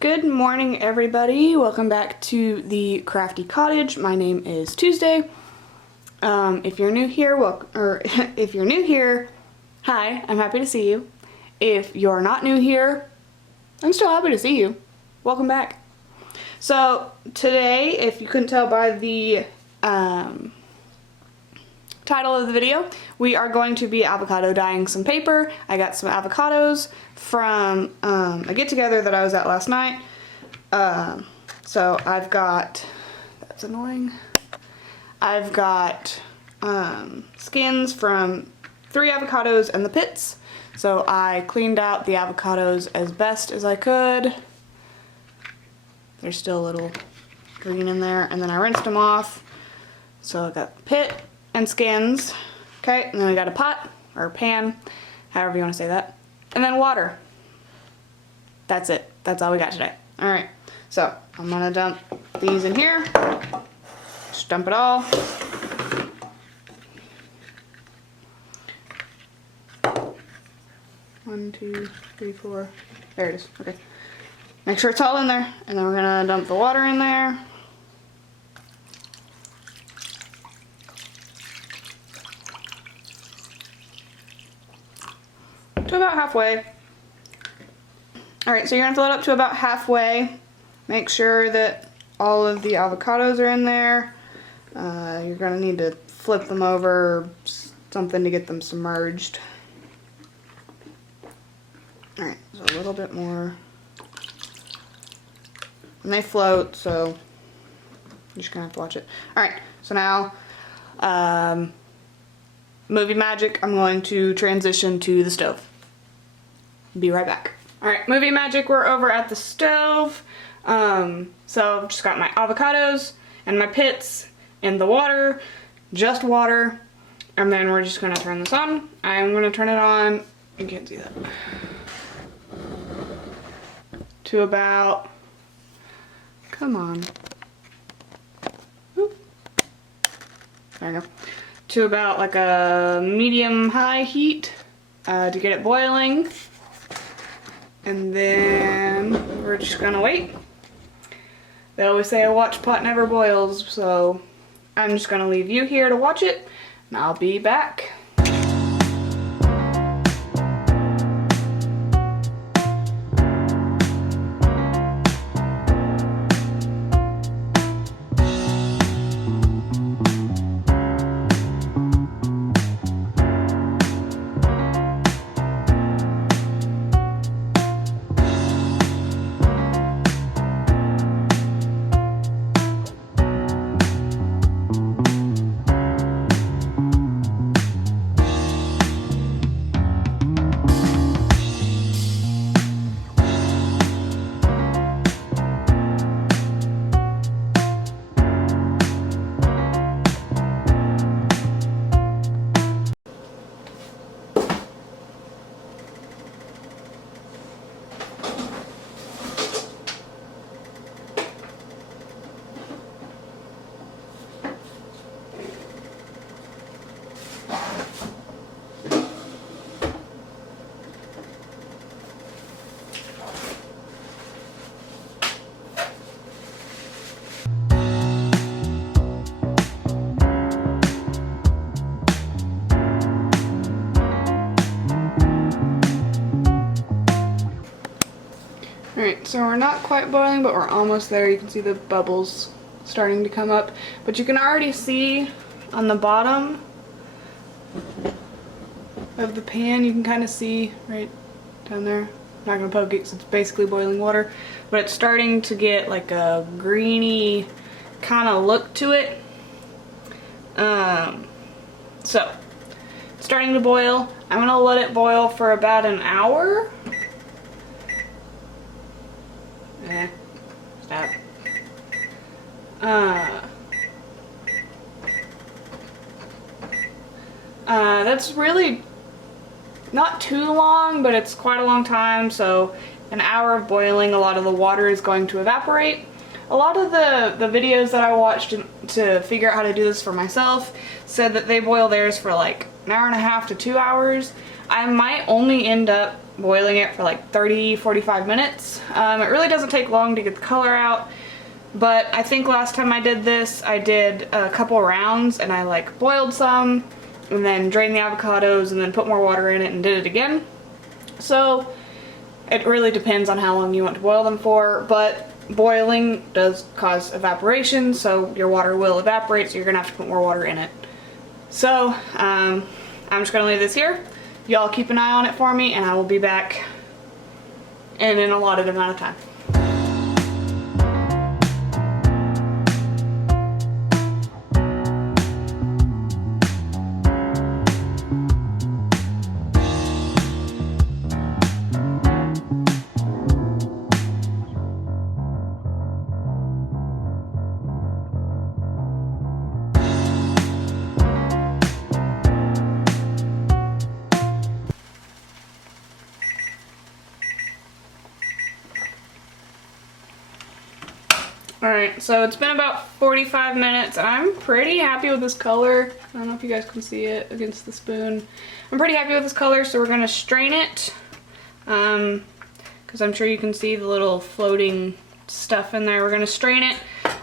Good morning, everybody. Welcome back to the Crafty Cottage. My name is Tuesday. If you're new here, if you're new here, hi, I'm happy to see you. If you're not new here, I'm still happy to see you. Welcome back. So today, if you couldn't tell by the title of the video, we are going to be avocado dyeing some paper. I got some avocados from a get-together that I was at last night. So I've got, that's annoying, I've got skins from 3 avocados and the pits. So I cleaned out the avocados as best as I could. There's still a little green in there, and then I rinsed them off. So I got pit and skins, okay, and then we got a pot or a pan, however you want to say that, and then water. That's it. That's all we got today. All right, so I'm gonna dump these in here. Just dump it all. One, two, three, four. There it is. Okay. Make sure it's all in there, and then we're gonna dump the water in there. To about halfway. Alright, so you're going to fill it up to about halfway. Make sure that all of the avocados are in there. You're going to need to flip them over or something to get them submerged. Alright, so a little bit more. And they float, so you're just going to have to watch it. Alright, so now movie magic, I'm going to transition to the stove. Be right back. Alright, movie magic, we're over at the stove. So I've just got my avocados and my pits in the water, just water, and then we're just gonna turn this on. I'm gonna turn it on, you can't see that, to about, come on, oop. There you go, to about like a medium-high heat to get it boiling. And then we're just gonna wait. They always say a watch pot never boils, so I'm just gonna leave you here to watch it, and I'll be back. Alright, so we're not quite boiling, but we're almost there. You can see the bubbles starting to come up. But you can already see on the bottom of the pan, you can kind of see right down there. I'm not going to poke it because it's basically boiling water. But it's starting to get like a greeny kind of look to it. So, it's starting to boil. I'm going to let it boil for about an hour. Stop. That's really not too long, but it's quite a long time, so an hour of boiling, a lot of the water is going to evaporate. A lot of the videos that I watched to figure out how to do this for myself said that they boil theirs for like an hour and a half to 2 hours. I might only end up boiling it for like 30-45 minutes. It really doesn't take long to get the color out, but I think last time I did this, I did a couple rounds and I like boiled some and then drained the avocados and then put more water in it and did it again. So it really depends on how long you want to boil them for, but boiling does cause evaporation, so your water will evaporate, so you're gonna have to put more water in it. So I'm just gonna leave this here. Y'all keep an eye on it for me, and I will be back in an allotted amount of time. Alright, so it's been about 45 minutes and I'm pretty happy with this color. I don't know if you guys can see it against the spoon. I'm pretty happy with this color, so we're going to strain it. Because I'm sure you can see the little floating stuff in there. We're going to strain it,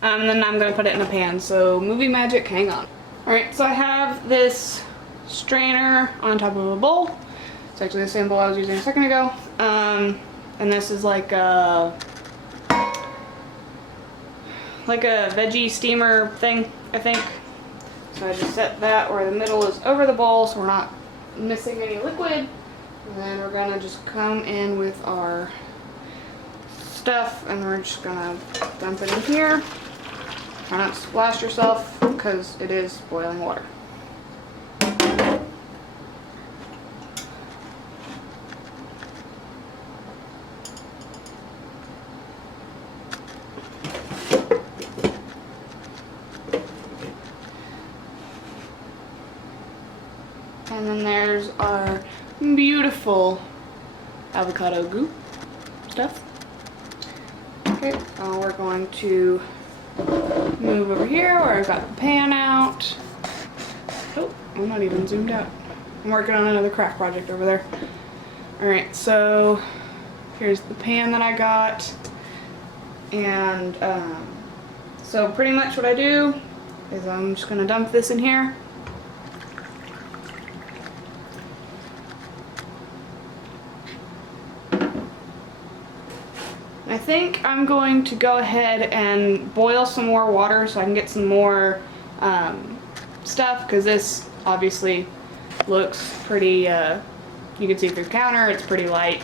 and then I'm going to put it in a pan. So movie magic, hang on. Alright, so I have this strainer on top of a bowl. It's actually the same bowl I was using a second ago. And this is like a veggie steamer thing, I think. So I just set that where the middle is over the bowl so we're not missing any liquid. And then we're gonna just come in with our stuff and we're just gonna dump it in here. Try not to splash yourself because it is boiling water. And then there's our beautiful avocado goop stuff. Okay, we're going to move over here where I've got the pan out. Oh, I'm not even zoomed out. I'm working on another craft project over there. Alright, so here's the pan that I got. And so pretty much what I do is I'm just going to dump this in here. I think I'm going to go ahead and boil some more water so I can get some more stuff, because this obviously looks pretty, you can see through the counter, it's pretty light.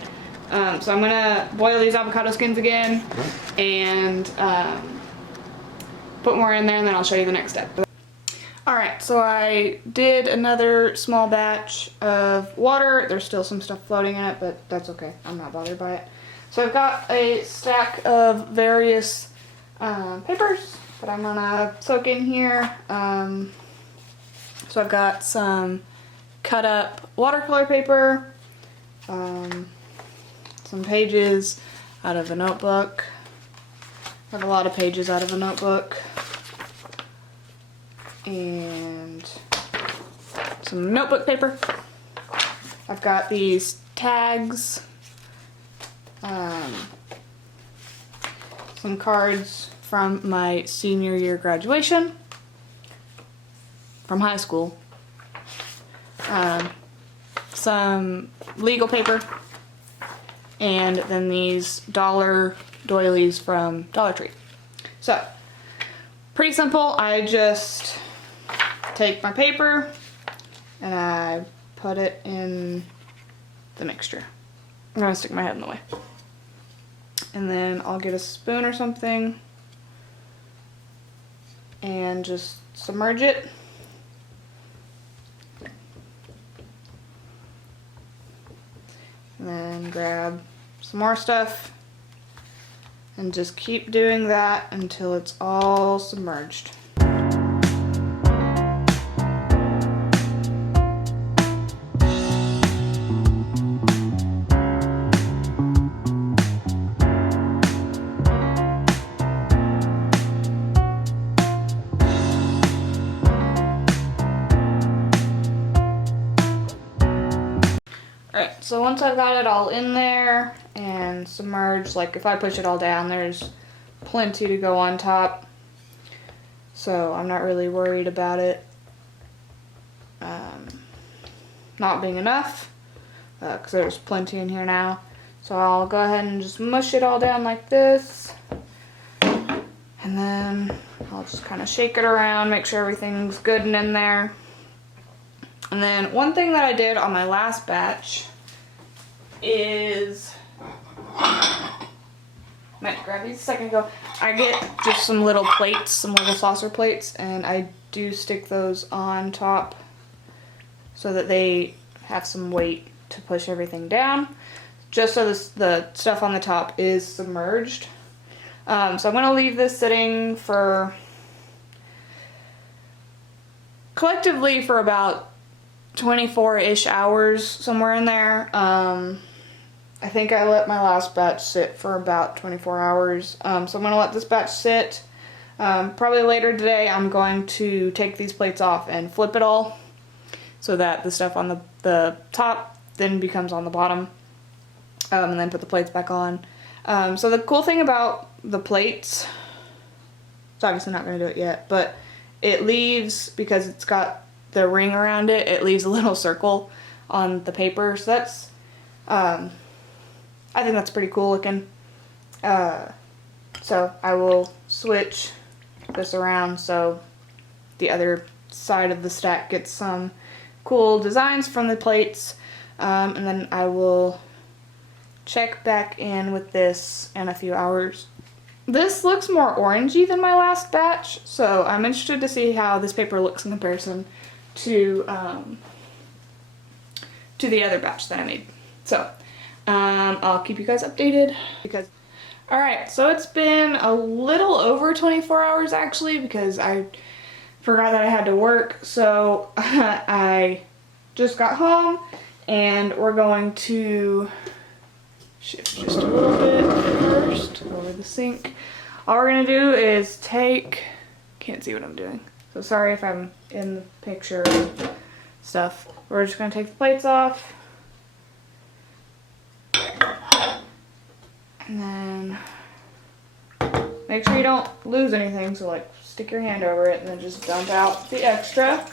So I'm going to boil these avocado skins again and put more in there, and then I'll show you the next step. Alright, so I did another small batch of water. There's still some stuff floating in it, but that's okay. I'm not bothered by it. So I've got a stack of various papers that I'm gonna soak in here. So I've got some cut up watercolor paper, some pages out of a notebook. I have a lot of pages out of a notebook. And some notebook paper. I've got these tags. Some cards from my senior year graduation from high school, some legal paper, and then these dollar doilies from Dollar Tree. So, pretty simple. I just take my paper and I put it in the mixture. I'm gonna stick my head in the way. And then I'll get a spoon or something and just submerge it. And then grab some more stuff and just keep doing that until it's all submerged. Alright, so once I've got it all in there and submerged, like if I push it all down, there's plenty to go on top. So I'm not really worried about it not being enough, because there's plenty in here now. So I'll go ahead and just mush it all down like this. And then I'll just kind of shake it around, make sure everything's good and in there. And then one thing that I did on my last batch is, I meant to grab these a second ago. I get just some little plates, some little saucer plates, and I do stick those on top so that they have some weight to push everything down, just so the stuff on the top is submerged. So I'm going to leave this sitting for, collectively for about 24-ish hours, somewhere in there. I think I let my last batch sit for about 24 hours. So I'm going to let this batch sit. Probably later today I'm going to take these plates off and flip it all so that the stuff on the top then becomes on the bottom. And then put the plates back on. So the cool thing about the plates, it's obviously not going to do it yet, but it leaves, because it's got the ring around it, it leaves a little circle on the paper. So that's, I think that's pretty cool looking. So I will switch this around so the other side of the stack gets some cool designs from the plates. And then I will check back in with this in a few hours. This looks more orangey than my last batch, so I'm interested to see how this paper looks in comparison to the other batch that I made. So I'll keep you guys updated. Alright, so it's been a little over 24 hours actually, because I forgot that I had to work. So I just got home and we're going to shift just a little bit first over the sink. All we're gonna do is take, can't see what I'm doing, so sorry if I'm in the picture and stuff. We're just gonna take the plates off. And then make sure you don't lose anything, so like stick your hand over it and then just dump out the extra.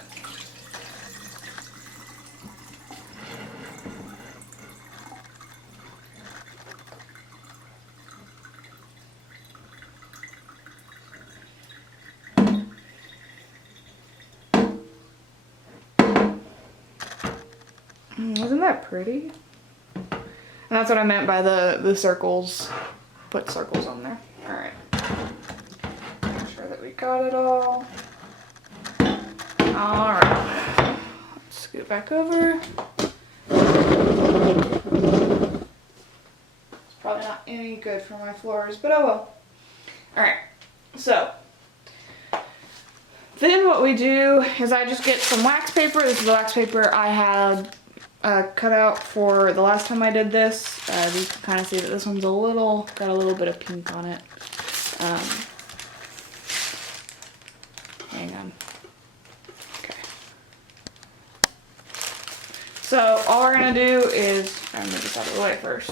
Isn't that pretty? And that's what I meant by the circles. Put circles on there. Alright. Make sure that we got it all. Alright. Let's scoot back over. It's probably not any good for my floors, but oh well. Alright. So then what we do is I just get some wax paper. This is the wax paper I had cut out for the last time I did this. You can kind of see that this one's got a little bit of pink on it. Hang on. Okay. So all we're gonna do is, I'm gonna move this out of the way first.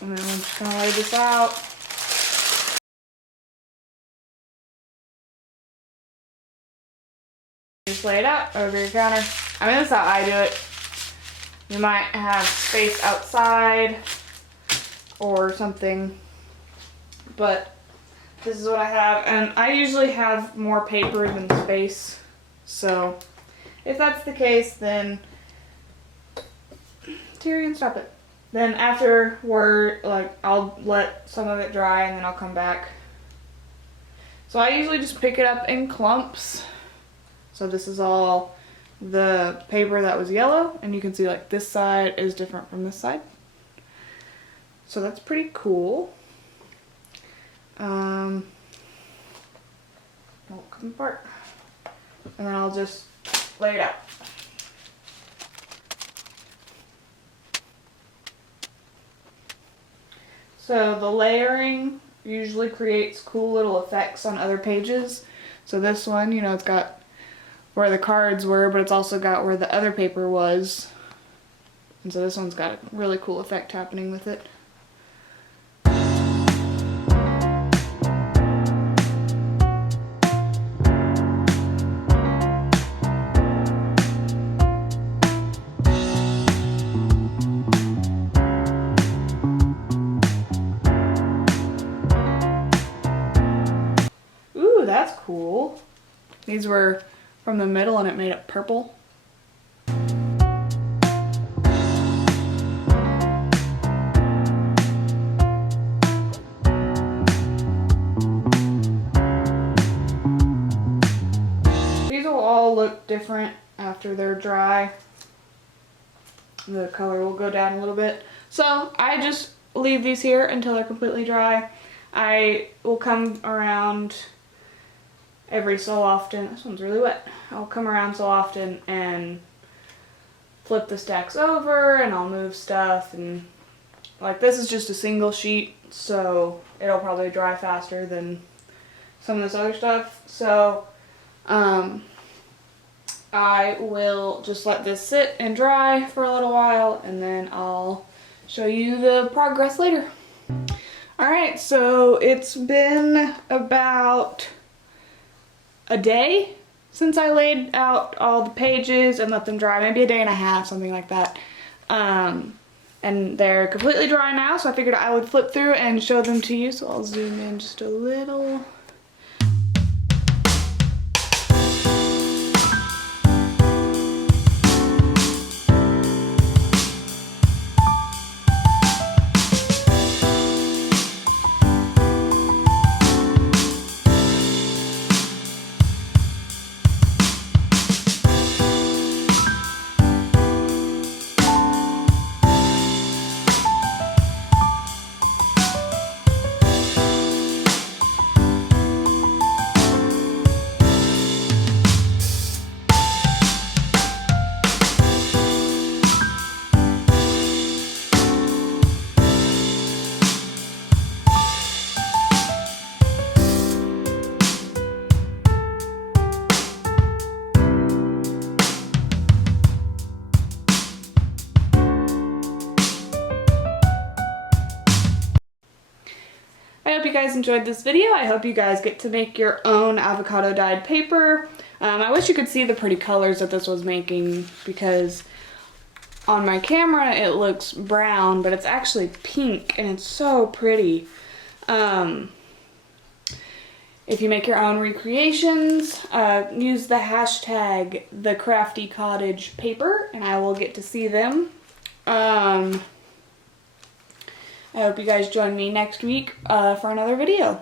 And then we're just gonna lay this out. Just lay it out over your counter. I mean, that's how I do it. You might have space outside or something, but this is what I have. And I usually have more paper than space, so if that's the case, then Tyrion, stop it. Then afterward, like, I'll let some of it dry and then I'll come back. So I usually just pick it up in clumps. So this is all the paper that was yellow, and you can see like this side is different from this side. So that's pretty cool. Won't come apart. And then I'll just lay it out. So the layering usually creates cool little effects on other pages. So this one, you know, it's got where the cards were, but it's also got where the other paper was. And so this one's got a really cool effect happening with it. Ooh, that's cool. These were from the middle and it made it purple. These will all look different after they're dry. The color will go down a little bit. So I just leave these here until they're completely dry. I will come around every so often. This one's really wet. I'll come around so often and flip the stacks over, and I'll move stuff, and like this is just a single sheet, so it'll probably dry faster than some of this other stuff. So I will just let this sit and dry for a little while, and then I'll show you the progress later. Alright, so it's been about a day since I laid out all the pages and let them dry, maybe a day and a half, something like that. And they're completely dry now, so I figured I would flip through and show them to you. So I'll zoom in just a little. I hope you guys enjoyed this video. I hope you guys get to make your own avocado dyed paper. I wish you could see the pretty colors that this was making, because on my camera it looks brown, but it's actually pink and it's so pretty. If you make your own recreations, use the hashtag #TheCraftyCottagePaper and I will get to see them. I hope you guys join me next week for another video.